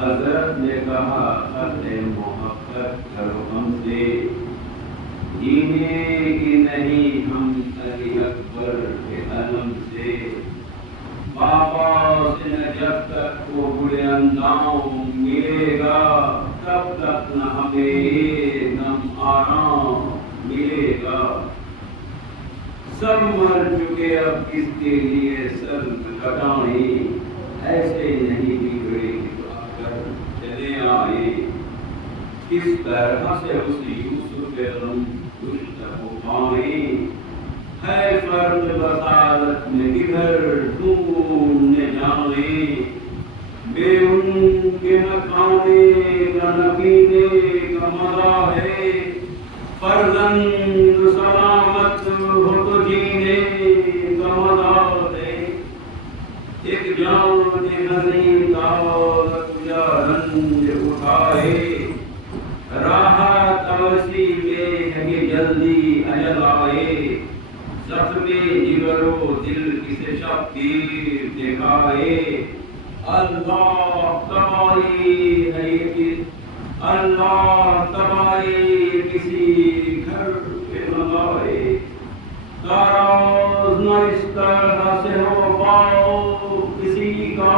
حضرت نے کہا خط محبت کرو ہم سے، جینے کی نہیں ہم علی اکبر کے علم سے، بابا سے نہ جب تک وہ بڑے اندام ملے گا، تب تک نہ ہمیں دم آرام ملے گا، سب مر چکے اب کس کے لیے سر کٹائیں، ایسے نہیں بگڑے چلے آئے، کس طرح سے اس یوسف غم کشت ہو پائیں، ہے فرد بسالت میں کدھر ڈھونڈنے جائیں، بے ان کے نہ کھانے کا نہ پینے کا مزہ ہے، فرزند سلامت ہو تو جینے کا مزہ ہے، ایک جان حزین دولت یا رنج اٹھائے، راحت اوسی میں ہے کہ جلدی اجل آئے، زخم جگر و دل کسے شبگیر دکھائے، اللہ تباہی ہے یہ، اللہ تباہی کسی گھر پہ نہ لائے، تاراز نہ اس طرح سے ہو پاؤ کسی کا،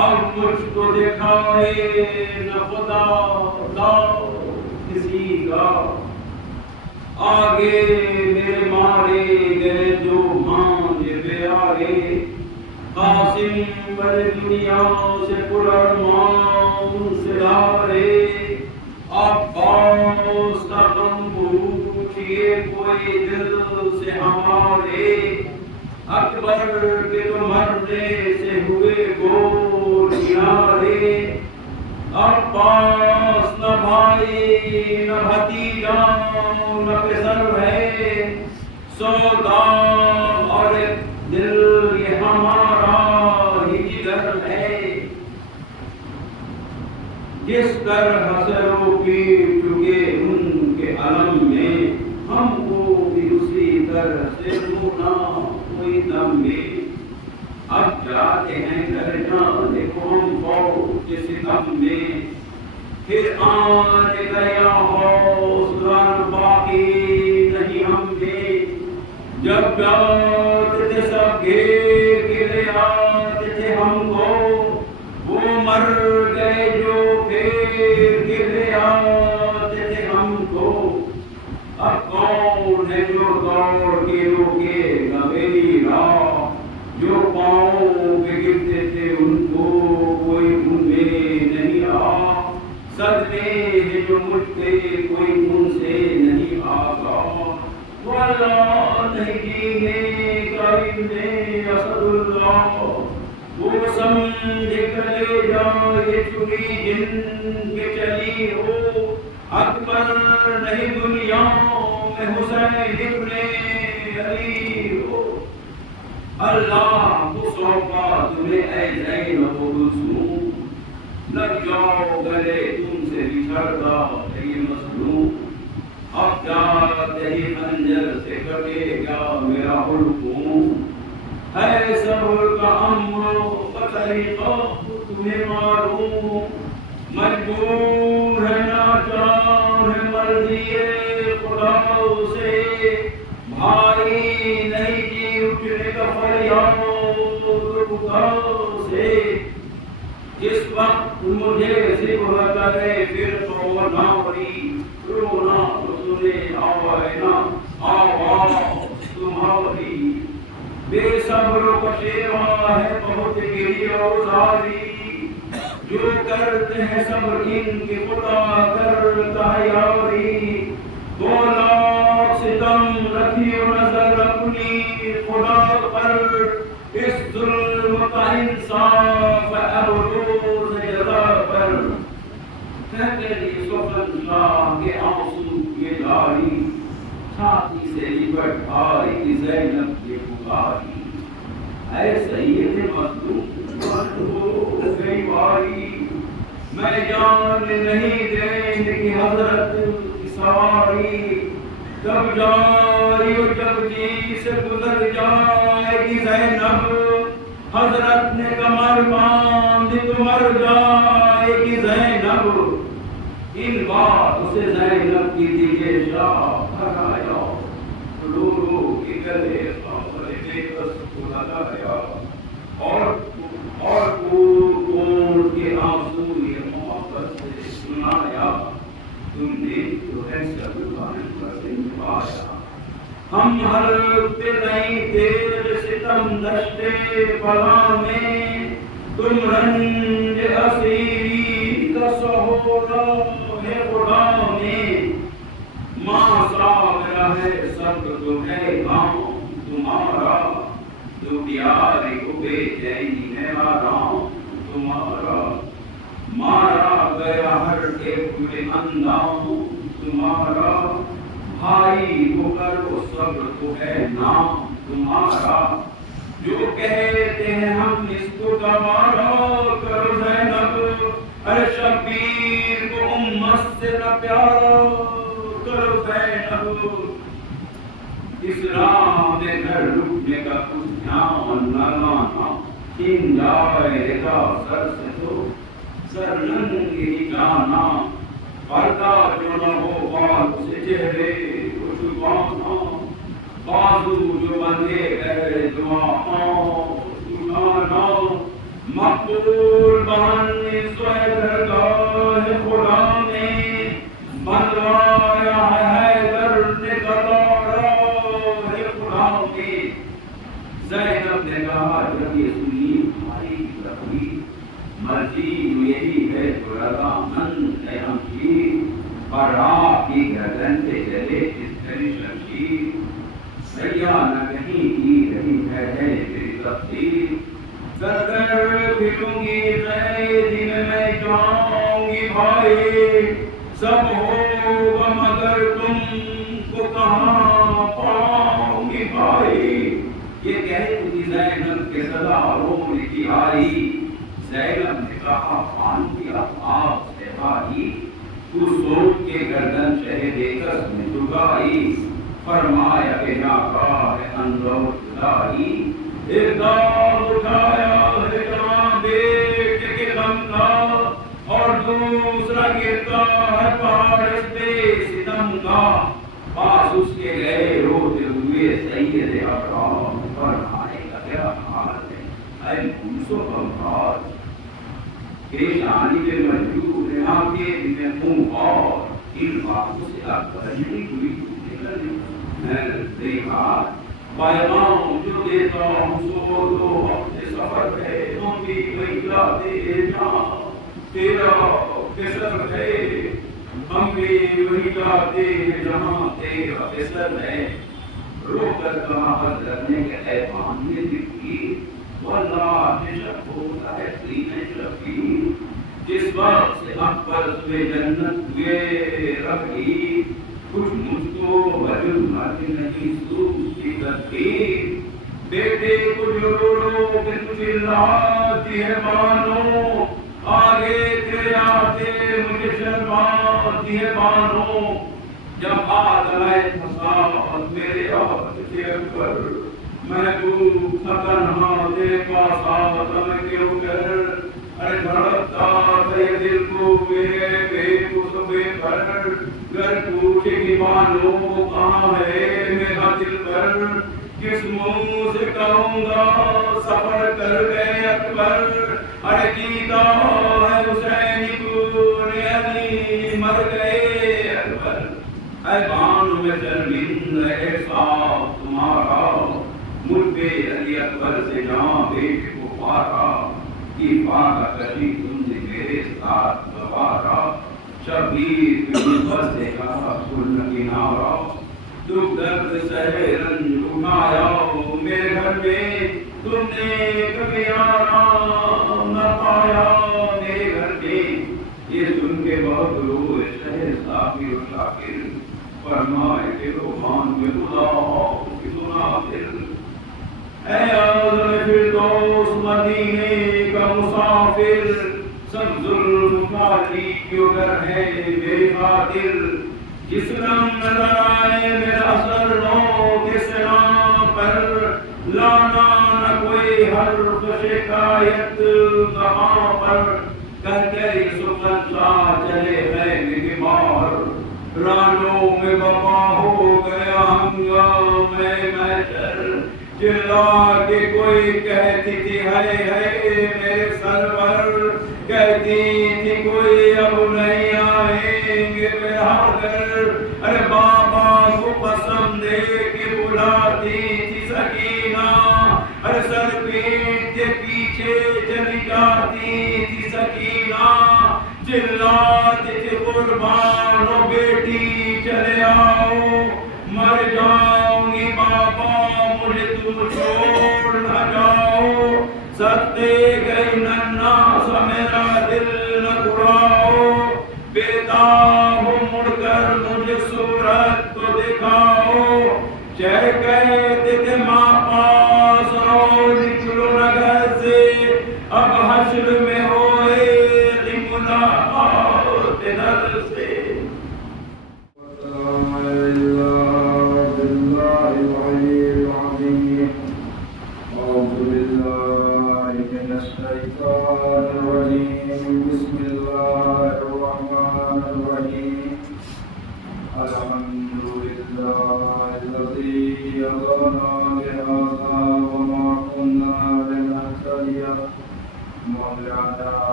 اب مجھ کو دکھائے نہ خدا لاؤ کسی کا، آگے میرے مارے گئے جو مانجے پیارے، قاسم بڑے دنیا سے پرارمان سے لارے، عباس کا غم پوچھئے کوئی دل سے ہمارے، اکبر کے تو مرنے سے ہوئے گول کنارے، عباس نہ بھائی نہ بھتیجا نہ پسر ہے، سودا اور دل یہ ہمارا ہی جگر جس طرح سے رو پیٹ چکے ان کے علم میں، ہم کو بھی اسی طرح سے رونا کوئی دم میں۔ اب جاتے ہیں گھر جانے کو ہم فوج کے ستم میں، پھر آنے گیا حوصلہ باقی نہیں ہم میں۔ جب جاتے تھے سب گھیر کے آتے تھے ہم کو، وہ مر گئے جو پھر کے آتے تھے ہم کو۔ اب کون ہے جو دوڑ کے روکے گا میری راہ، جو پاؤں پہ گرتے تھے ان کو کوئی ان میں نہیں آ۔ صدمے ہیں جو مجھ پہ کوئی ان سے نہیں آگا، واللہ نہیں جینے کا ابن اسد اللہ، وہ سمجھے کلے جائے چلی جن کے چلی ہو، اکبر نہیں دنیا میں حسین ابن علی ہو۔ اللہ کو سونپا تمہیں اے زینب و کلثوم، لگ جاؤ گلے تم سے بچھڑتا ہے یہ مظلوم۔ اب جاتے ہی خنجر سے کٹے گا میرا حلقوم، ہے صبر کا اما کا طریقہ تمہیں معلوم، مجبور ہے ناچار ہے مرضی خدا سے، بھائی نہیں جی اٹھنے کا فریاد خدا سے۔ جس وقت مجھے ذکر کرے پھر تو ناوری، رونا تو سنے آوائے نا آواز تمہاری، بے صبر کا شیوا ہے بہت گری اور زاری، جو کرتے ہیں صبر ان کے خدا کرتا ہے یاری، 2 لاکھ ستم رکھیو نظر اپنی خدا پر، اس ظلم کا انصاف اب روز جزا پر۔ کہتے یوسف شاہ کے آنسو کی داری، چھاتی سے لپٹ آئی زینب کی پکاری، اے سید مظلوم ہو گئی باری، میں جان نہیں دیں کہ حضرت کی سواری، کب جاری ہو جب جی سے گزر جائے گی زینب، حضرت نے کمر باندھ تو مر جائے گی زینب، ان بات سے زینب کی دیجے شاہ بھگایا، رو رو کے گلے خبر بے بس کو لگایا، اور کون کے آنسو یہ محبت سے سنایا، تم نے تو ہے سب پر پایا، ہم حلقتے نہیں تیز ستم دشتے بلا میں، تم رنج اسیری کا سہورا ہے خدا میں، ماں ساغرہ ہے سب تو ہے گاؤں تمہارا، جو پیاری کو بے چینی ہے آرام تمہارا، مارا گیا ہر ایک اندام تمہارا، بھائی ہو کر وہ صبر تو ہے نام تمہارا، جو کہتے ہیں ہم اس کو گوارا کرو زینب، ارے شبیر کو امت سے نہ پیارا کرو زینب، اس راہ میں گھر رکنے کا کچھ دھیان نہ لانا، چھین جائے گا سر سے تو سر ننگی جانا، پردہ جو نہ ہو بال سے چہرے کو چھپانا، بازو جو بندھے گئے دعاؤں چھپانا، مقبول بہن سوئے درگاہ خدا میں، بنوایا ہے در نے گدارا ہے خدا میں۔ زینب نے کہا جب یہ سنی ہماری تقریر، مرضی میری ہے تو رضا مند ہے ہم کی، اور آپ کی گردن پہ چلے اس طرح شمشیر، سیاح نہ کہیں کی رہی ہے میری تقدیر، سر پھروں گی نئے دن میں جاؤں گی بھائی، سب ہوگا مگر تم کو کہاں پاؤں گی بھائی، یہ کہتی تھی زینب کے صدا رونے کی آئی، زینب نے کہا پان کیا آپ سے تو سوچ کے گردن شہ دے کر میں جھکائی، فرمایا کہ ناکار اندر خدائی، ایک داغ اٹھایا ہے جہاں بیٹے کے غم کا، اور دوسرا گرتا ہے پہاڑ پہ ستم کا، پاس اس کے گئے روتے ہوئے سید اکرام، فرمانے کا کیا حال ہے اے موسیٰ امراض، پیشانی پہ مجبور ہے آنکھیں میں منہ، اور ان باتوں سے آپ بھجنی ہوئی دیکھا پیغام جو دیتا ہوں سو دو ہفتے سفر ہے، تم بھی وہی جاتے جہاں تیرا فصل ہے، ہم بھی وہی جاتے جہاں تیرا فصل ہے، رو کر کہاں حضرت نے کہ اے باندھے دکھی، واللہ شک ہوتا ہے سینے شفی، جس وقت سے اکبر سے جنت ہوئے رکھی، کچھ مجھ کو وجود ماتی نہیں سوچتی تدبیر، بیٹے کو جو روڑو کہ تجھے لاتی ہے بانو، آگے تیرے آتے مجھے شرماتی ہے بانو، جب آدم فساد میرے آت سے اکبر، محبوب تھا تنہا تیرے پاس آتا میں کیوں کر، ارے دھڑکتا تھا یہ دل کو میرے بے کو بے پر، گر پوچھے کہ بانو کہاں ہے میرا دل پر، کس منہ سے کہوں گا سفر کر گئے اکبر، ارے جیتا ہے حسین کو علی مر گئے اکبر، اے بانو میں شرمند احساس تمہارا، مجھ پہ علی اکبر سے جہاں بیٹے کو پارا، کی پاکہ کشی تم نے میرے ساتھ گوارا، شبیر کی بس سے کہا سن کنارا، دکھ درد سہے رنج اٹھایا میرے گھر میں، تم نے کبھی آرام نہ پایا میرے گھر میں، یہ سن کے بہت روئے شہ صافی و شاکر، فرمائے کہ روحان میں خدا کی سنا پھر، اے آدم فردوس مدینے کا مسافر، سب ظلم کاری کیوں گر ہے بے خاطر، جس رنگ نظر آئے میرا اثر نو کے سنا پر، لانا نہ کوئی حرف شکایت زباں پر، کہہ کے سخن شاہ چلے خیمے کے باہر، رانوں میں بپا ہو گیا ہنگامے محشر، چلا کے کوئی کہتی تھی ہے میرے سرور، کہتی تھی کوئی اب نہیں آئیں گے بہادر، ارے بابا کو قسم دے کے بلاتی تھی سکینہ، ارے سر پیٹ کے پیچھے چلی جاتی تھی سکینہ، چلاتی تھی قربانو بیٹی چلے آؤ، مر جاؤں گی بابا مجھے تم چھوڑ نہ جاؤ، سکتے گئی ننا سا میرا دل نہ گھراؤ، بیتاب مڑ کر مجھے صورت تو دکھاؤ، چہ کہتے تھے ماں پاس رو نکلو نہ گھر سے، اب حشر میں ہوئے دی ملاقات در سے،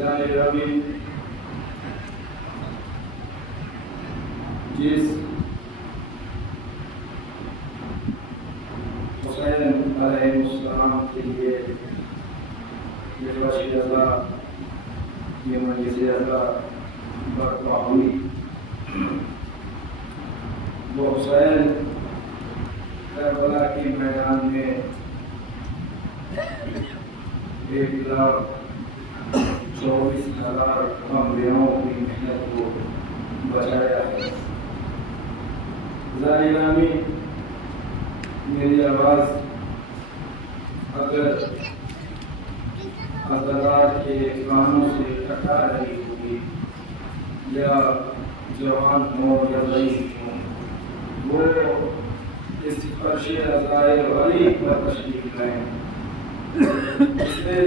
ربی جس حسین علیہ السلام کے لیے یہ وسیع اللہ یہ مجلس اللہ برپا ہوئی، وہ حسین کربلا کے میدان میں 1,24,000 انبیاءوں کی محنت کو بچایا ہے۔ ذرا میری آواز اگر حضرات کے کانوں سے ٹکرا رہی ہوگی یا جوان ہو یا ضعیف ہو، وہ اس فرش عزائر والی پر تشریف لائیں۔ اس میں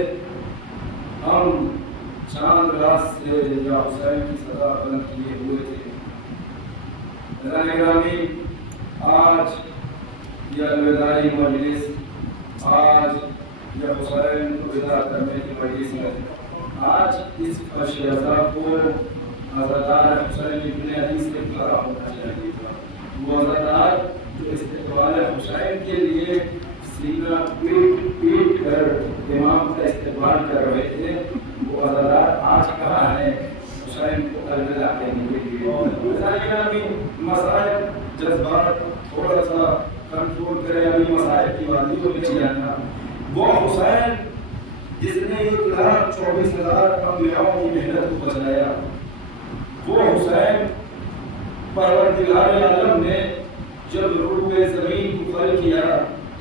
ہم چاند رات سے یا حسین کی صدا بلند کیے ہوئے تھے۔ گرامی، آج یہ الوداعی مجلس، آج یہ حسین کو ودا کرنے کی مجلس ہے۔ آج اس فرش عزا کو عزادار حسین ابن علی سے بھرا ہونا چاہیے تھا۔ وہ عزادار جو استقبال حسین کے لیے سینہ پیٹ کر امام کا استقبال کر رہے تھے، وہ عزادار آج کہاں ہے حسین کو الوداع کہنے کے لیے؟ مسائل جذبات تھوڑا سا کنٹرول کرے، ابھی مسائل کی وادیوں میں جانا۔ وہ حسین جس نے 1,24,000 انبیاءوں کی محنت کو بچایا، وہ حسین پروردگار عالم نے جب روح زمین کو خلق کیا،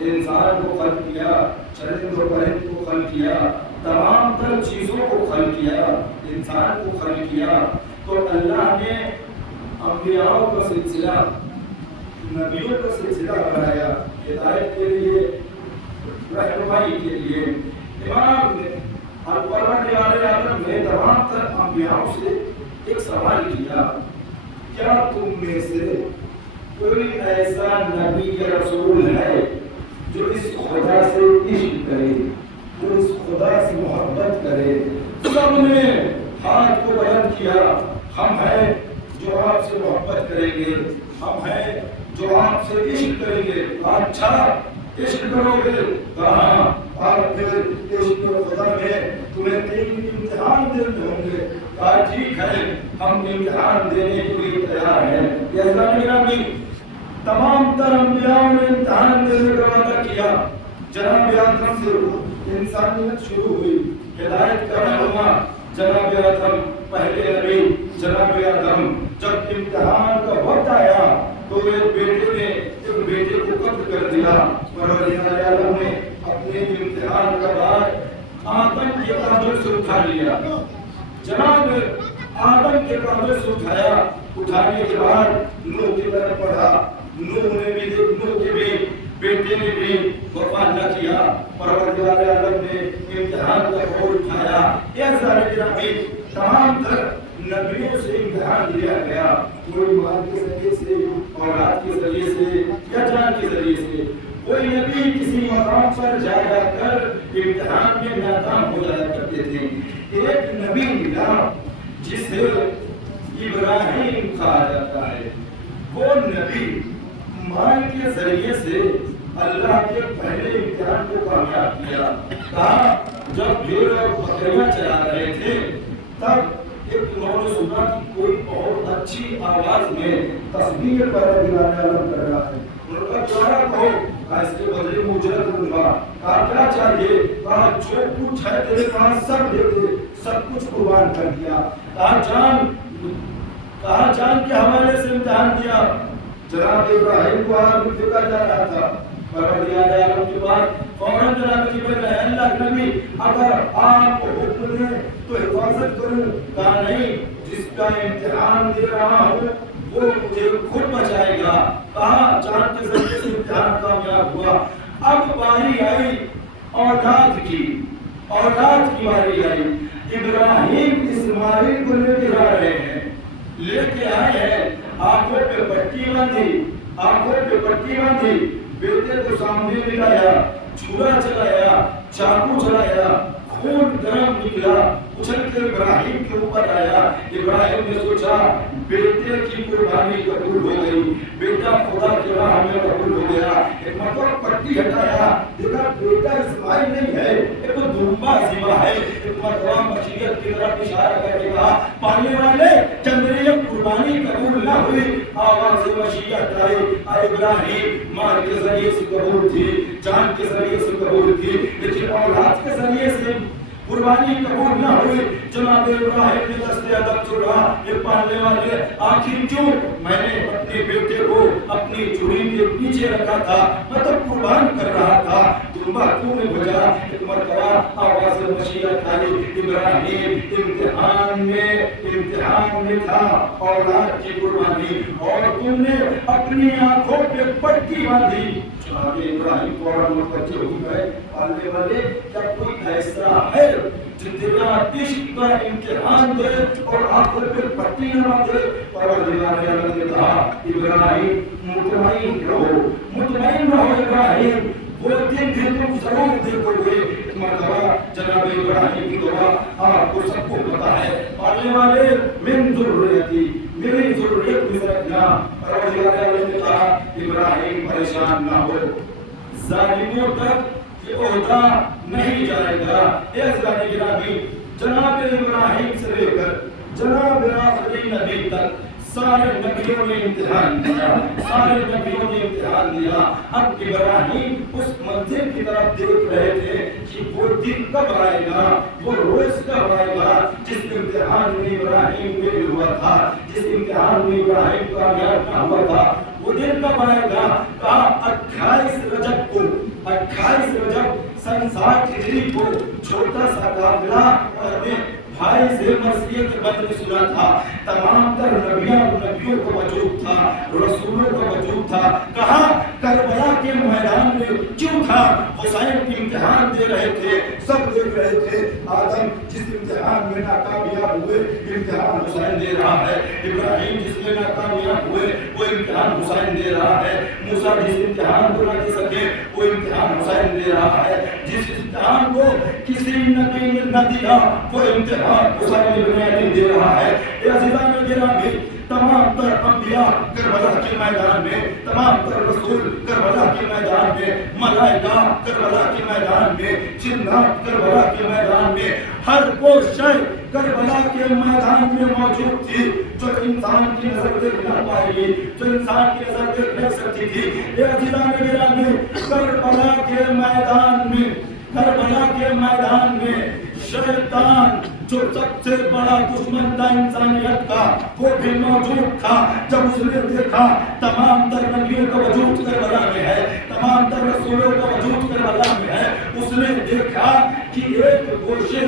انسان کو خلق کیا، چرند و پرند کو خلق کیا، تمام تر چیزوں کو خلق کیا، انسان کو خلق کیا، تو اللہ نے انبیاءوں کا سلسلہ، نبیوں کا سلسلہ بنایا ہدایت کے لیے، رہنمائی کے لیے۔ امام نے پروردگار عالم نے تمام تر انبیاءوں سے ایک سوال کیا، کیا تم میں سے کوئی ایسا نبی یا رسول ہے جو اس خدا سے عشق کرے، جو اس خدا سے محبت کرے؟ سب نے ہاتھ کو بلند کیا، ہم ہیں جو آپ سے محبت کریں گے، ہم ہیں جو آپ سے عشق کریں گے۔ اچھا عشق کرو گے، کہاں آپ پھر عشق خدا میں تمہیں 3 امتحان دینے ہوں گے۔ کہا ٹھیک ہے، ہم امتحان دینے کے لیے تیار ہیں۔ یہ ذرا تمام تر انبیاء نے امتحان دینے کا وعدہ کیا۔ جناب آدم سے انسانیت شروع ہوئی، ہدایت کا رہنما جناب آدم، پہلے نبی جناب آدم۔ جب امتحان کا وقت آیا تو ایک بیٹے نے ایک بیٹے کو قتل کر دیا۔ پروردگار عالم نے اپنے امتحان کا بار آدم کے کاندھوں سے اٹھا لیا۔ جناب آدم کے کاندھوں سے اٹھایا، اٹھانے کے بعد نوح کی طرف پڑھا۔ نوح کے بھی بیٹے نے بھی وفا نہ کیا۔ پروردگار عالم نے امتحان کا بور اٹھایا۔ یہ سارے نبی تمام تر نبیوں سے امتحان لیا گیا، کوئی مال کے ذریعے سے، اولاد کے ذریعے سے یا جان کے ذریعے سے۔ کوئی نبی کسی مقام پر جا کر امتحان میں ناکام ہو جایا کرتے تھے۔ ایک نبی ملا جسے ابراہیم کہا جاتا ہے۔ وہ نبی مال کے ذریعے سے اللہ کے پہلے امتحان کو کامیاب کیا۔ کہا جب بھیڑ اور بکریاں چلا رہے تھے تب ایک انہوں نے سنا کہ کوئی بہت اچھی آواز میں تسبیح پروردگار عالم کر رہا ہے۔ انہوں نے کہا کہو، کہا اس کے بدلے اجرت دوں گا۔ کہا کیا چاہیے؟ کہا جو کچھ ہے تیرے پاس سب دے دے، سب کچھ قربان کر دیا۔ کہا جان کے حوالے سے امتحان دیا۔ جناب ابراہیم کو آگ میں پھینکا جا رہا تھا۔ پروردگار عالم کے بعد فوراً جناب جبرائیل نے اللہ نبی اگر آپ کو حکم دیں تو حفاظت کروں۔ کہا نہیں، جس کا امتحان دے رہا ہوں وہ مجھے خود بچائے گا۔ کہا جان کے ذریعے سے امتحان کامیاب ہوا۔ اب باری آئی اولاد کی باری آئی۔ ابراہیم اسماعیل کو لے کے آ رہے ہیں، لے کے آئے ہیں، آنکھوں پہ پٹی باندھی، بیٹے کو سامنے ملایا، چھرا چلایا، چاقو چلایا، خون گرم نکلا اچھل کے ابراہیم کے اوپر آیا. ابراہیم نے سوچا بیٹے کی قربانی قبول ہو گئی, بیٹا خدا کی راہ میں قبول ہو گیا. ایک مرتبہ پٹی ہٹایا, دیکھا بیٹا اسماعیل نہیں ہے, ایک تو دمبا ذبح ہے. ایک مرتبہ مشیت کی طرف اشارہ کر کے کہا پالنے والے جب میری یہ قربانی قبول نہ ہوئی, آواز مشیت آئی, ابراہیم مال کے ذریعے سے قبول تھی, جان کے ذریعے سے قبول تھی, لیکن اولاد کے ذریعے سے قربانی قبول نہ ہوئی. جناب ابراہیم نے دست ادب چھوڑا, یہ پالنے والے آخر کیوں میں نے اپنے بیٹے کو اپنی چوری کے نیچے رکھا تھا, میں تو قربان کر رہا تھا, دمبا کیوں نے بجا. ایک مرتبہ آواز مشیت آئی, ابراہیم امتحان میں تھا اولاد کی قربانی, اور تم نے اپنی آنکھوں پہ پٹی باندھی. جناب ابراہیم فوراً متوجہ ہو گئے, پالنے والے کیا کوئی ایسا ہے جو تیرا عشق کا امتحان دے اور آنکھوں پہ پٹی نہ باندھے. پروردگار عالم نے کہا ابراہیم مطمئن رہو ابراہیم, وہ دن بھی تم ضرور دیکھو گے. مرتبہ جناب ابراہیم کی دعا آپ کو سب کو پتا ہے, پالنے والے من ذریتی, میری ذریت میں رکھنا. پروردگار عالم نے کہا ابراہیم پریشان نہ ہو, ظالموں تک یہ عہدہ نہیں جائے گا. عزیزان گرامی, جناب ابراہیم سے لے کر جناب آخری نبی تک سارے نبیوں نے امتحان دیا. اب ابراہیم اس منزل کی طرف دیکھ رہے تھے کہ وہ دن کب آئے گا, وہ روز کب آئے گا جس امتحان میں ابراہیم فیل ہوا تھا, جس امتحان میں ابراہیم کامیاب نہ ہوا تھا, وہ دن کب آئے گا. کہا 28 رجب سن 60 ہجری کو چھوٹا سا قافلہ اپنے بھائی سے مرثیہ کے بدر میں سنا تھا. تمام تر نبیوں کا وجود تھا, رسولوں کا وجود تھا. کہاں کربلا کے میدان میں کیوں تھا؟ حسین امتحان دے رہے تھے, سب دیکھ رہے تھے. آدم جس امتحان میں ناکامیاب ہوئے امتحان حسین دے رہا ہے, ابراہیم جس میں ناکامیاب ہوئے وہ امتحان حسین دے رہا ہے, موسیٰ جس امتحان کو نہ دے سکے وہ امتحان حسین دے رہا ہے, جس امتحان کو کسی نبی نے نہ دیا وہ امتحان حسین ابن علی دے رہا ہے. عزیزان گرامی, تمام تر انبیاء کربلا کے میدان میں, تمام تر رسول کربلا کے میدان میں, ملائکہ کربلا کے میدان میں, جنات کربلا کے میدان میں, ہر وہ شے کربلا کے میدان میں موجود تھی جو انسان کی نظر دیکھ نہ پائے گی, جو انسان کی نظر دیکھ نہیں سکتی تھی. عزیزان گرامی, کربلا کے میدان میں شیطان جو سب سے بڑا دشمن تھا انسانیت کا وہ بھی موجود تھا. جب اس نے دیکھا تمام تر نبیوں کا وجود کربلا میں ہے, تمام تر رسولوں کا وجود کربلا میں ہے, اس نے دیکھا کہ ایک گوشے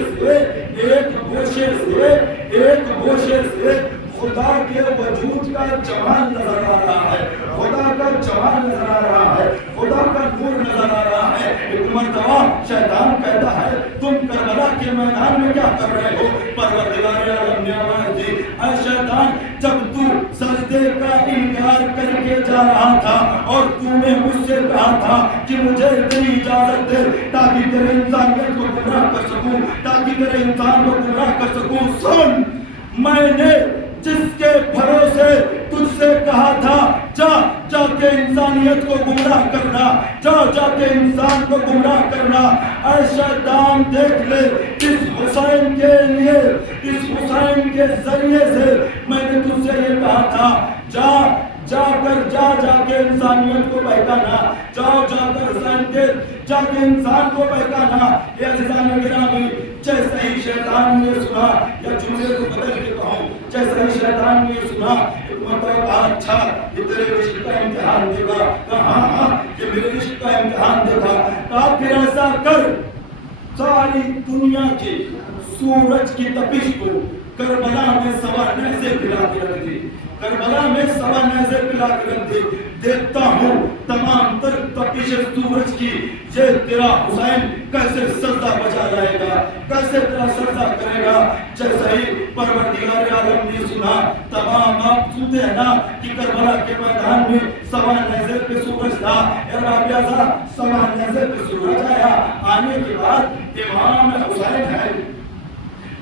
سے خدا کے وجود کا جمال نظر آ رہا ہے, خدا کا جمال نظر آ رہا ہے, خدا کا نور نظر آ رہا ہے. ایک مرتبہ شیطان کہتا ہے تم کربلا کے میدان میں کیا کر رہے ہو؟ پروردگار عالم نے آواز دی, اے شیطان, جب تو سجدے کا انکار کر کے جا رہا تھا اور تو نے مجھ سے کہا تھا کہ مجھے تیری اجازت دے تاکہ تیرے انسانیت کو گمراہ کر سکوں, تاکہ تیرے انسان کو گمراہ کر سکوں, سن, میں نے جس کے بھروسے تجھ سے کہا تھا جا کے انسانیت کو گمراہ کرنا, جا کے انسان کو گمراہ کرنا, اے شیطان دیکھ لے, اس حسین کے لیے, اس حسین کے ذریعے سے میں نے تجھ سے یہ کہا تھا جا کے انسانیت کو بہکانا, جا کے انسان کو بہکانا. یہ عزیزان گرامی, جیسے ہی شیطان نے سنا, یا جملے کو بدل کے کہوں, جیسے ہی شیطان نے سنا, ایک مرتبہ کہا اچھا یہ تیرے عشق کا امتحان دے گا. کہا ہاں یہ میرے عشق کا امتحان دے گا. کہا پھر ایسا کر, ساری دنیا کے سورج کی تپش کو کربلا میں سوا نیزے پلا کے رکھ دی, کربلا میں سوا نیزے پلا کے رکھ دی. دیکھتا ہوں تمام تر تپش سورج کی یہ تیرا حسین کیسے سجدہ بجا جائے گا, کیسے تیرا سجدہ کرے گا. جیسے ہی پروردگار عالم نے سنا, تمام آپ سنتے ہیں نا کہ کربلا کے میدان میں سوا نیزے پہ سورج تھا, سوا نیزے پہ سورج آیا. آنے کے بعد امام حسین ہے,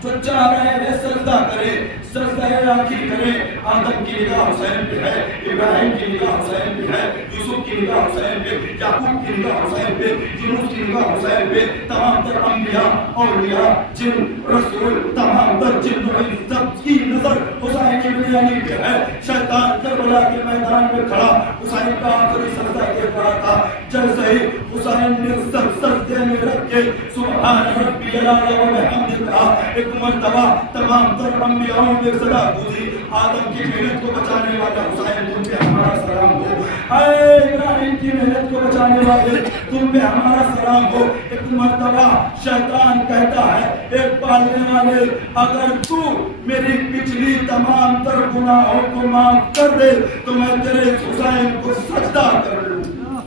جو چاہ رہے ہیں سجدہ کرے، سجدہ راکھی کرے۔ آدم کی نگاہ حسین پہ ہے، ابراہیم کی نگاہ حسین پہ ہے، یوسف کی نگاہ حسین پہ، یعقوب کی نگاہ حسین پہ، یونس کی نگاہ حسین پہ۔ تمام تر انبیاء، اولیاء، جن، رسول، تمام تر جن و انس سب کی نظر حسین ابن علی پہ ہے۔ شیطان کربلا کے میدان میں کھڑا حسین کا آخری سجدہ دیکھ رہا تھا، جیسے ہی حسین نے سر سجدے میں رکھ کے سبحان ربی الاعلی و بحمدہ کہا، ایک مرتبہ تمام تر انبیاء نے صدا گونجی، آدم کی محنت کو بچانے والا حسین تم پہ ہمارا سلام ہو، اے ابراہیم کی محنت کو بچانے والے تم پہ ہمارا سلام ہو۔ ایک مرتبہ شیطان کہتا ہے ایک پالنے والے، اگر تو میری پچھلی تمام تر گناہوں کو معاف کر دے تو میں تیرے حسین کو سجدہ کر لوں،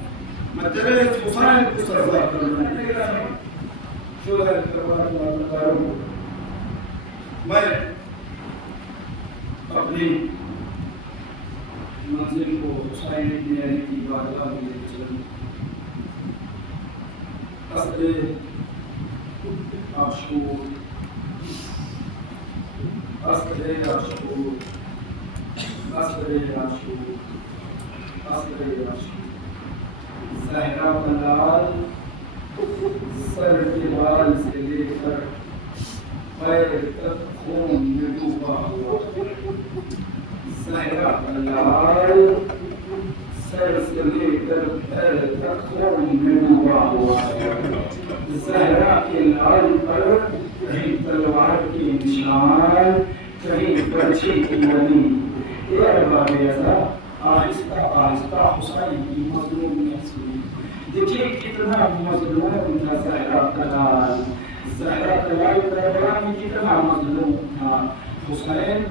میں تیرے حسین کو سجدہ کر لوں۔ میں اپنی منزل کو حسین ابن علی کی بارگاہ میں لے چلوں۔ قصر عاشور، قصر عاشور، قصر عاشور، قصر عاشور۔ زہرا کا لال سر کے بال سے لے کر پیر تک خون میں ڈوبا ہوا، زہرا کا لال سر سے لے کر پیر تک خون میں ڈوبا ہوا، زہرا کے لال پر کہیں تلوار کے نشان، کہیں برچھی کی نلی۔ اے ارباب ازا، آہستہ آہستہ حسین کی مظلومیت سنی۔ دیکھیے کتنا مظلوم تھا زہرا کا لال، زہرا کا لال کربلا میں کتنا مظلوم تھا۔ حسین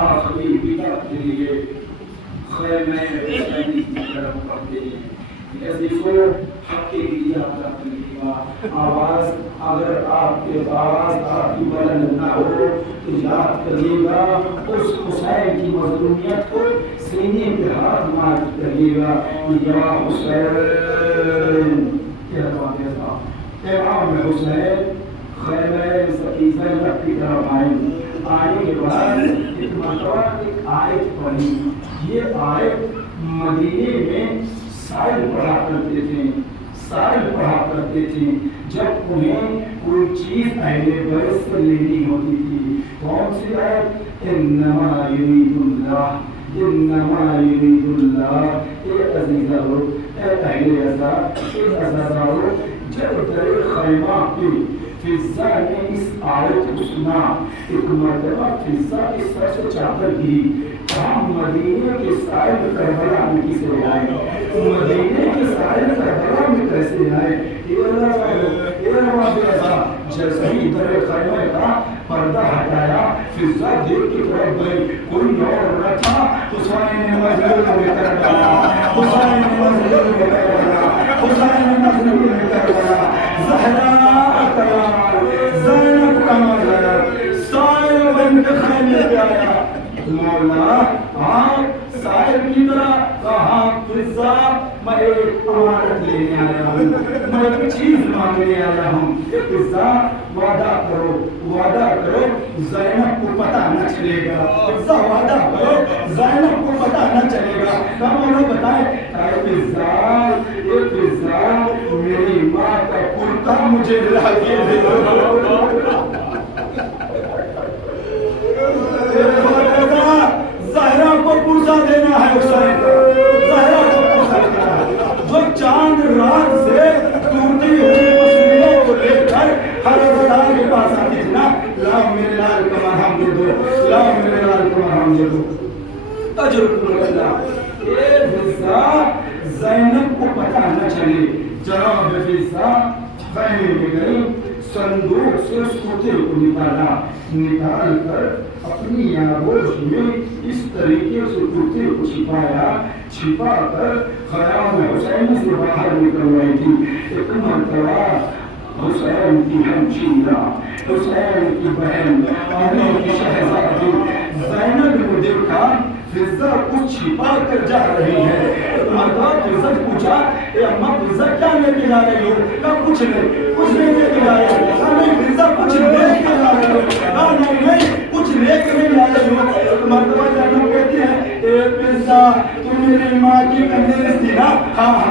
آخری ودا کے لیے خیمہ حسینی کی طرف بڑھتے ہیں۔ عزیزو، حق کے لیے آپ کا کلیمہ آواز، اگر آپ کے آواز آپ کی بلند نہ ہو تو یاد کریے گا اس حسین کی مظلومیت کو، سینے پہ ہاتھ مار کریے گا، یا حسین کیا بات ہے صاحب۔ امام حسین خیمہ زینب کی طرف آنے کے بعد ایک مرتبہ ایک آیت پڑھی۔ یہ آیت مدینے میں سائل پڑھا کرتے تھے، سائل پڑھا کرتے تھے جب انہیں کوئی چیز اہل بیت سے لینی ہوتی تھی۔ کون سی آیت؟ انما یرید اللہ، انما یرید اللہ۔ اے عزیزو، اے اہل عزا، اے عزادارو، جب در خیمہ پہ فضا نے اس آیت کو سنا، ایک مرتبہ فضا اس طرح سے چادر گری، ہم مدینے کے سائل کربلا میں کسے آئے، مدینے کے سائل کربلا میں کیسے آئے؟ جیسے ہی در خیمہ کا پردہ ہٹایا، فضا دیکھ کی طرف گئی، کوئی اور نہ تھا، حسین مظلوم کربلا، حسین مظلوم کربلا، حسین مظلوم کربلا، زہرا زینب کا مظہر سائل بن کے خیمے پہ آیا۔ مولا آپ سائل کی طرح کہا، فضا میں ایک امانت لینے آیا ہوں، میں ایک چیز مانگنے آیا ہوں۔ فضا وعدہ کرو، وعدہ کرو زینب کو پتہ نہ چلے گا، فضا وعدہ کرو زینب کو پتہ نہ چلے گا۔ مولا بتائے، اے فضا، اے فضا میری ماں کا کرتا مجھے لا کے دے دو۔ زہرا کو پوچھا دینا ہے حسین، زہرا کو پوچھا دینا ہے، جو چاند رات سے ٹوٹی ہوئی مصنوعوں کو لے کر ہر لال کے پاس آتی تھی نا، لاؤ میرے لال کو مرہم دے دو، لاؤ میرے لال کو مرہم دے دو۔ اجرکم اللہ۔ اے فضا، زینب کو پتہ نہ چلے۔ جناب فضا خیمے میں گئی، صندوق سے اس کرتے کو نکالا، نکال کر اپنی آغوش میں اس طریقے سے کرتے کو چھپایا، چھپا کر خیام حسین سے باہر نکل رہی تھی۔ ایک مرتبہ حسین کی ہمشیرہ، حسین کی بہن، علی کی شہزادی زینب کو دیکھا فضا کچھ چھپا کر جا رہی ہے۔ مرتبہ فضا پوچھا، اے اماں فضا کیا لے کے جا رہی ہو؟ کہا کچھ نہیں، کچھ نہیں لے کے جا رہی ہو۔ فضا کچھ لے کے جا رہی ہو۔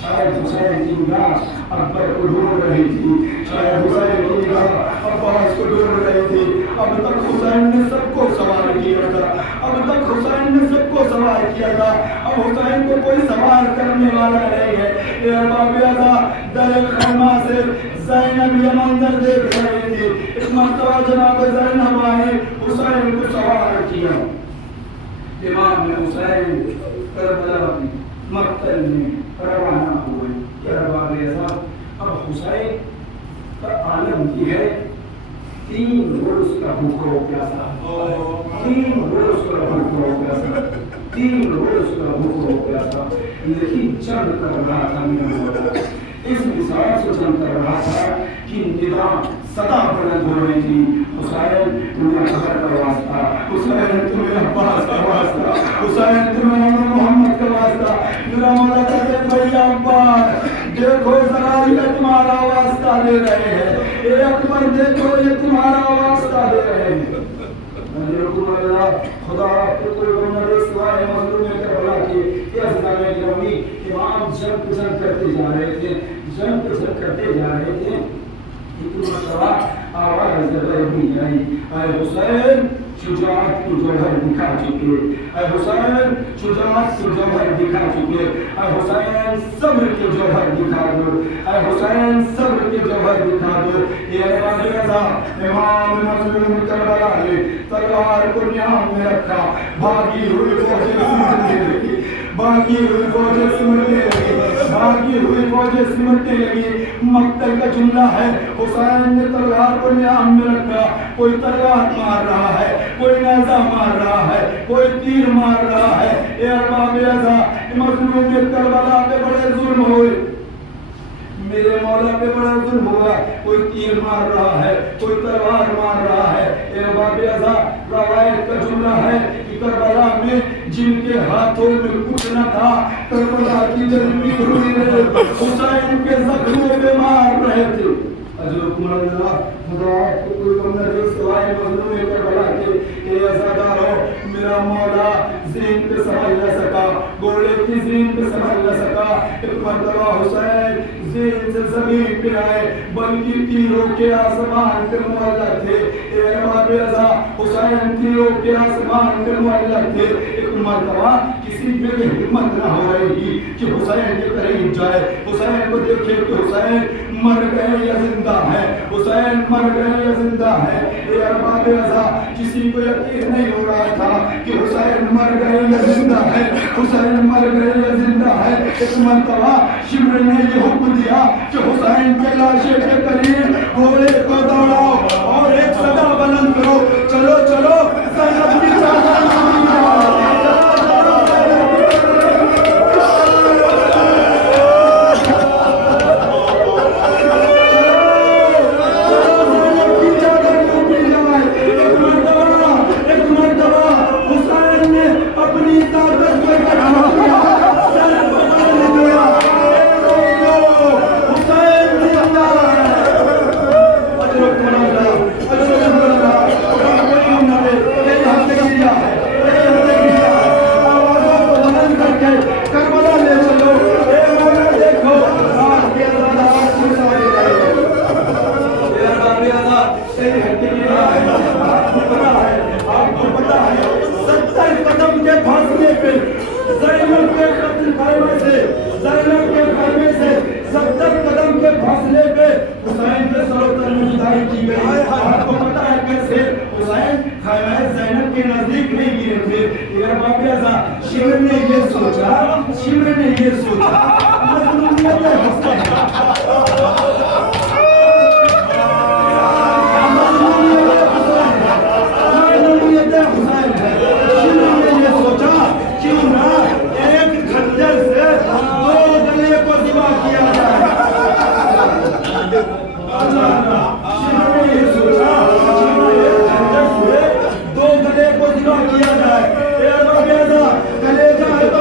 شاید حسین کی نگاہ اکبر کو ڈھونڈ رہی تھی، شاید حسین کی نگاہ عباس کو ڈھونڈ رہی تھی. اب تک حسین نے سب کو سوار کیا تھا، اب تک حسین نے سب کو سوار کیا تھا، اب حسین کو کوئی سوار کرنے والا نہیں ہے. اے ارباب اعضاء، در خیمہ سے زینب یہ منظر دیکھ رہی تھی. اس مرتبہ جناب زینب آئی، حسین کو سوار کیا. امام حسین کربلا کی مقتل میں روانہ ہوئے. کہ ارباب اعضاء، اب حسین کا عالم کی ہے 3 روز کا بھوکا و پیاسا، 3 روز کا بھوکا و پیاسا، 3 روز کا بھوکا و پیاسا. لیکن جنگ کر رہا تھا میرا مولا، اس مثال سے جنگ کر رہا تھا کہ ندا صدا بلند ہو رہی تھی. حسین تمہیں اکبر کا واسطہ، حسین تمہیں عباس کا واسطہ، حسین تمہیں محمد کا واسطہ. میرا مولا کہتے بھائی عباس دیکھو ذرا یہ تمہارا واسطہ دے رہے ہیں، اے اکبر دیکھو یہ تمہارا واسطہ دے رہے ہیں. خدا کو کوئی بندہ سوائے مظلوم کربلا کے عزیزان گرامی، امام جنگ کرتے جا رہے تھے، جنگ کرتے جا رہے تھے. ایک مرتبہ آواز غیبی آئی، اے حسین شجاعت کی جوہر دکھا چکے، اے حسین شجاعت کی جوہر دکھا چکے، اے حسین صبر کے جوہر دکھا دو، اے حسین صبر کے جوہر دکھا دو. یہ ارباب اعضاء، امام مظلوم کربلا نے تلوار کو نیام میں رکھا، بھاگی ہوئی فوجیں سمٹنے لگی، بھاگی ہوئی فوجیں سمٹنے لگی، بھاگی ہوئی فوجیں سمٹنے لگی. مقتل کا جملہ ہے، حسین نے تلوار کو نیام میں رکھا. کوئی تلوار مار رہا ہے، کوئی نیزہ مار رہا ہے، کوئی تیر مار رہا ہے. اے ارباب اعضاء، مظلوم کربلا پہ بڑے ظلم ہوئے، میرے مولا پہ بڑا ظلم ہوا. کوئی تیر مار رہا ہے، کوئی تلوار مار رہا ہے. اے ارباب اعضاء، روایت کا جملہ ہے کہ کربلا میں جن کے ہاتھوں میں کچھ نہ تھا، کربلا کی جلوی ہوئی رہے، حسین کے زخموں پہ مار رہے تھے. اجرکم اللہ. خدا کو کوئی بندہ جو سوائے مظلوم کربلا کے. اے عزادارو، میرا مولا زین پہ سنبھل نہ سکا، گھوڑے کی زین پہ سنبھل نہ سکا. ایک مرتبہ حسین زین سے زمین پہ آئے، بلکہ تیروں کے آسمان پہ معلق تھے. اے ارباب اعضاء، حسین تیروں کے آسمان پہ معلق تھے. ایک مرتبہ کسی پہ یہ ہمت نہ ہو رہی کہ حسین کے قریب جائے، حسین کو دیکھے کہ حسین مر گئے یا زندہ ہے، حسین مر گئے یا زندہ ہے. اے ارباب اعضاء، کسی کو یقین نہیں ہو رہا تھا کہ حسین مر گئے یا زندہ ہے، حسین مر گئے یا زندہ ہے. ایک مرتبہ شمر نے یہ حکم دیا کہ حسین کے لاشے کے قریب گھوڑے کو دوڑاؤ اور ایک صدا بلند کرو، چلو چلو زینب کی چادر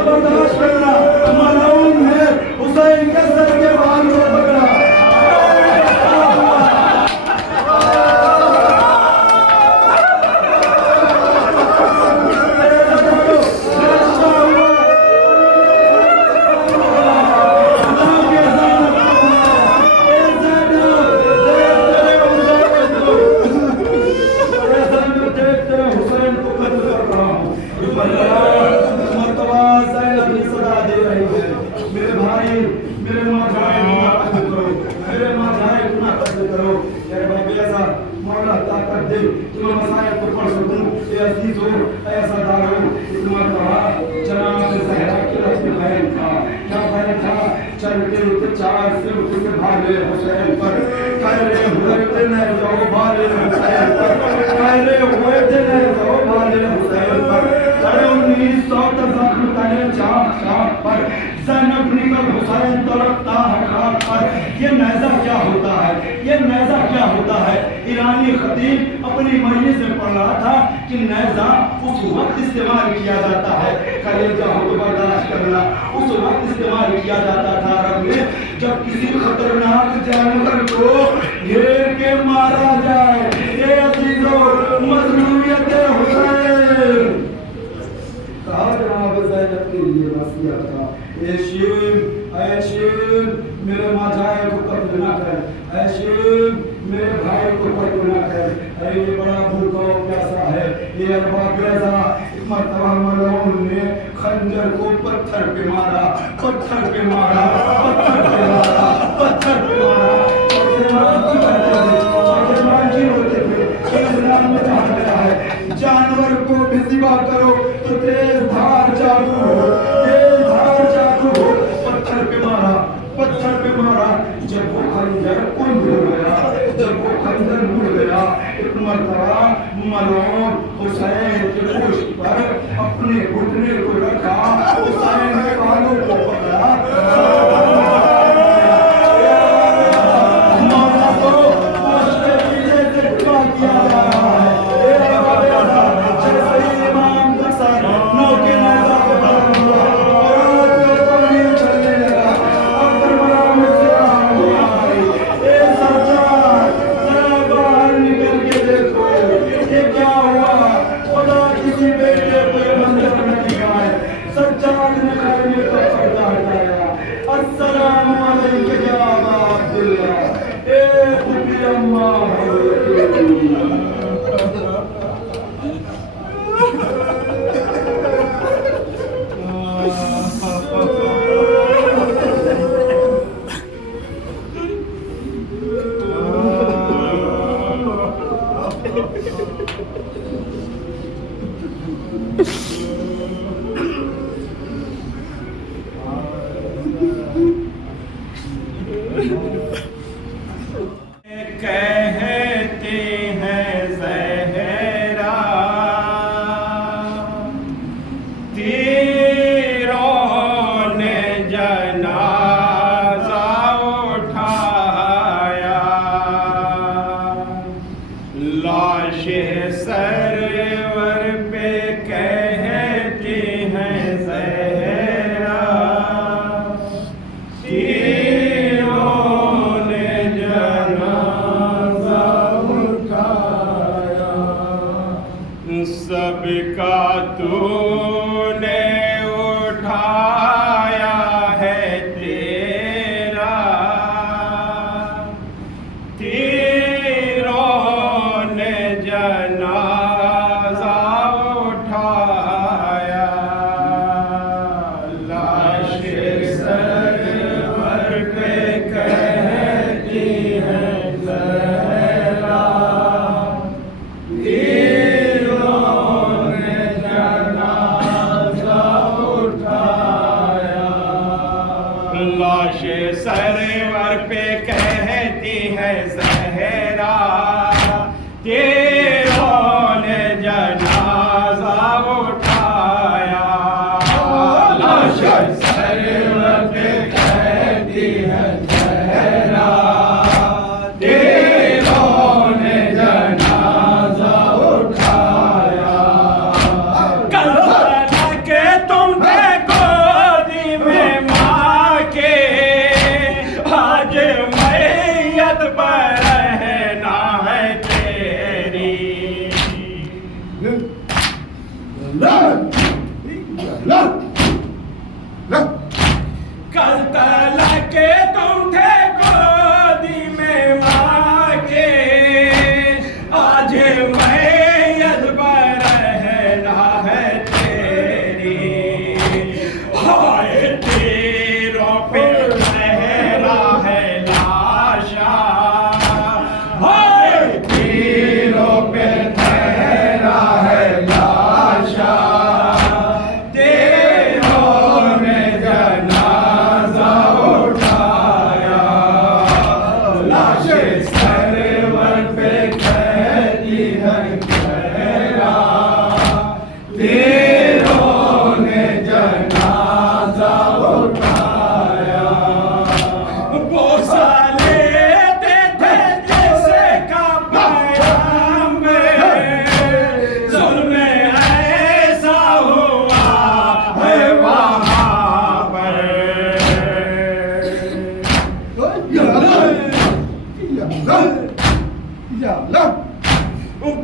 برداشت کرنا، معلوم ہے حسین کے سر کے بال کرو اے رب ایسا مولا طاقت دے تمہیں مسائل کو پڑھ سکوں اے عزیز ہو اے سردار ہو اس مرتبہ جناب زہرا کے رسم خیر تھا کیا خیر تھا چل کے چار صرف سے بھاگے حسین پر خیرے ہوئے دن ہے جو بھالے حسین پر خیرے ہوئے دن ہے جو بھالے حسین پر سڑے 1900 زخم تنے چاپ چاپ پر زینب نکل حسین ترکتا ہے خاک پر یہ نیزہ کیا ہوتا ہے یہ نیزہ کیا ہوتا ہے ایرانی خطیب اپنی مجلس میں پڑھ رہا تھا کہ نیزہ اس وقت استعمال کیا جاتا ہے کلیجہ ہو تو برداشت کرنا اس وقت استعمال کیا جاتا تھا عرب میں جب کسی خطرناک جانور کو گھیر کے مارا جائے اے عزیزو مظلومیت حسین کہا جناب زینب کے لیے وصیت تھا اے شیم میرے ماجائے کو قتل نہ کر اے شیم میرے بھائی کو قتل نہ کر اے یہ بڑا بھوکا و پیاسا ہے یہ ارباب ریزا ایک مرتبہ ملعون نے خنجر کو پتھر پہ مارا پتھر پہ مارا پتھر پہ مارا پتھر پہ مارا جانور کو بھی ذبح کرو تو تیز دھار چالو ہو تیز دھار چالو ہو پتھر پہ مارا پتھر پہ مارا جب وہ خنجر کند ہو گیا جب وہ خنجر مڑ گیا ایک مرتبہ ملعون حسین کے پشت پر اپنے گھٹنے کو رکھا حسین کے بالوں کو پکڑا مولا کو پشت کے پیچھے سے کیا کیا جا رہا ہے میت پر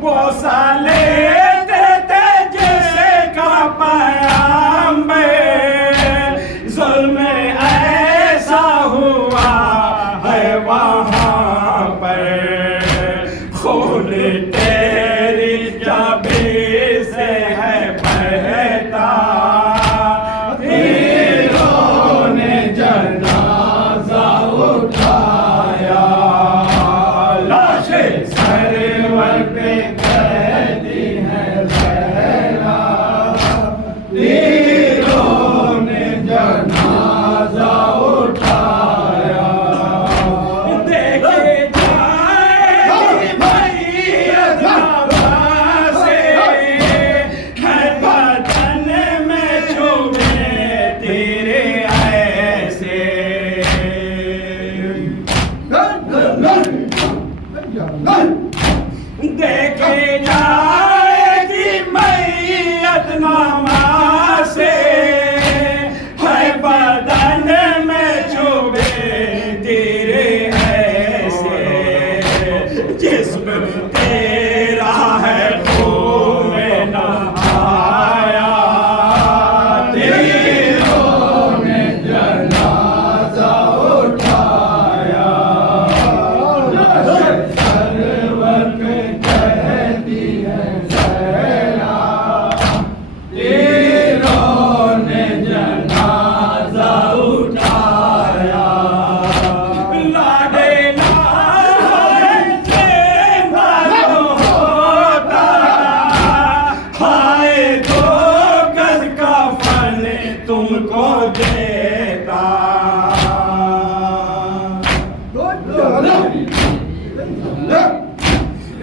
بوسہ لیتے تھے جیسے کا پیغمبر، ظلم ایسا ہوا ہے وہاں پر، خون تیری جبھی سے ہے بہتا، تیروں نے جنازہ اٹھایا، لاشیں سرور پہ کہتی ہیں زہرا، تیروں نے جنازہ اٹھایا، دیکھے جائے میت نواز سے، ہے بدن میں چھوڑے تیرے ایسے، دیکھے جائے گی میت نواز سے، ہے بدن میں چھوڑے تیرے ایسے، جسم تیرا ہے خون میں نہایا، تیروں نے جنازہ اٹھایا، سرور پہ کہتی ہے زہرا، تیروں نے جنازہ اٹھایا، لاڈے لائے زندہ جو ہوتا، ہائے دو گز کا فن تم کو دیتا،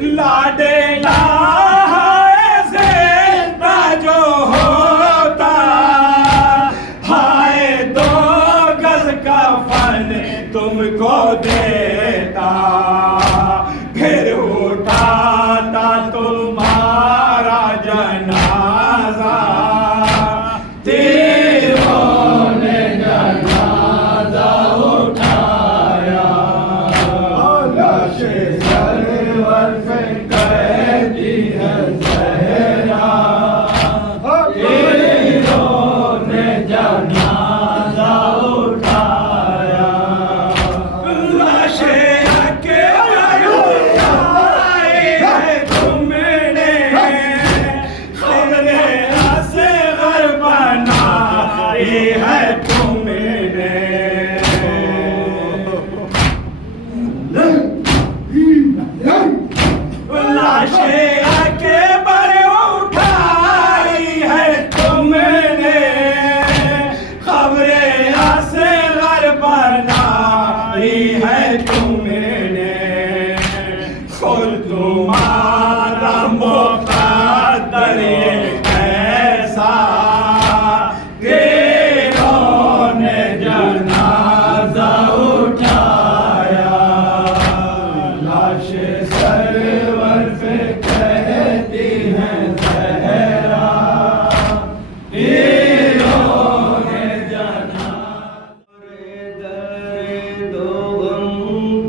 لاڈے لائے زندہ جو ہوتا، ہائے دو گز کا فن تم کو دیتا، پھر اٹھاتا تمہارا جنازہ، تیروں نے جنازہ اٹھایا، لاشیں سرور پہ کہتی ہے زہرا، تیروں نے جنازہ اٹھایا، لاشیں اکبر اٹھائی ہے تم نے، خبر اصغر بنائی ہے تم نے، لاشیں اکبر اٹھائی ہے تم نے، خبر اصغر بنائی ہے تم نے، خود تمہارا مقدر یہ کیسا، تیروں نے جنازہ اٹھایا، لاشیں سرور پہ کہتی ہیں زہرا، تیروں نے جنازہ، دو غم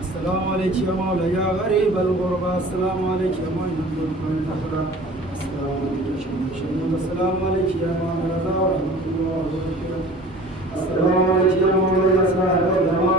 السلام عليك يا مولا يا غريب الغربة السلام عليك يا مهند الفخرة السلام عليك يا شمس السلام عليك يا مولا ورحمة الله وبركاته السلام عليك يا مولا يا صاحب الجمال